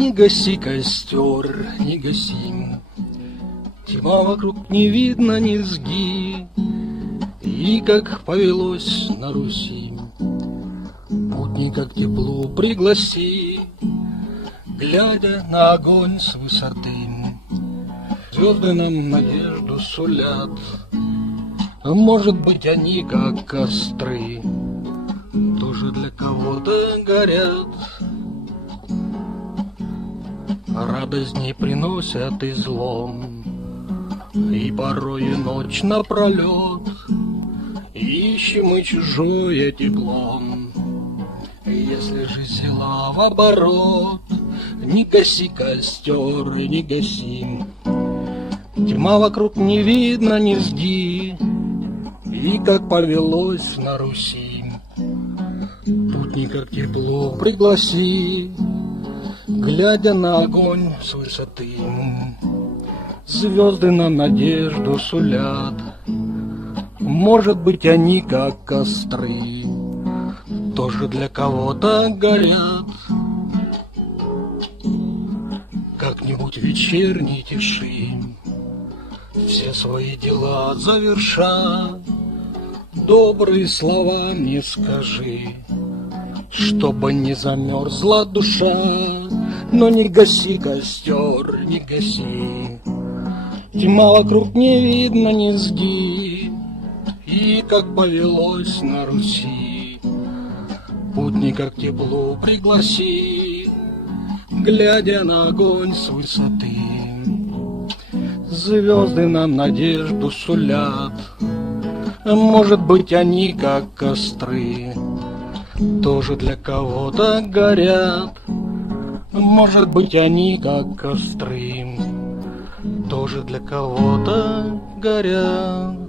Не гаси костер, не гаси, тьма вокруг не видно низги, и как повелось на Руси, путника к теплу пригласи, глядя на огонь с высоты. Звезды нам надежду сулят, может быть, они как костры, тоже для кого-то горят. Радость не приносят и злом, и порой и ночь напролет ищем мы чужое тепло. Если же села в оборот, не гаси костер и не гаси, тьма вокруг не видно низги, и как повелось на Руси, путника к теплу пригласи, глядя на огонь с высоты. Звезды нам надежду сулят, может быть, они как костры, тоже для кого-то горят. Как-нибудь вечерней тиши все свои дела заверша, добрые слова мне скажи, чтобы не замерзла душа. Но не гаси костер, не гаси, тьма вокруг не видно низги, и как повелось на Руси, путника к теплу пригласи, глядя на огонь с высоты. Звезды нам надежду сулят, может быть, они как костры, тоже для кого-то горят. Может быть, они как костры, тоже для кого-то горят.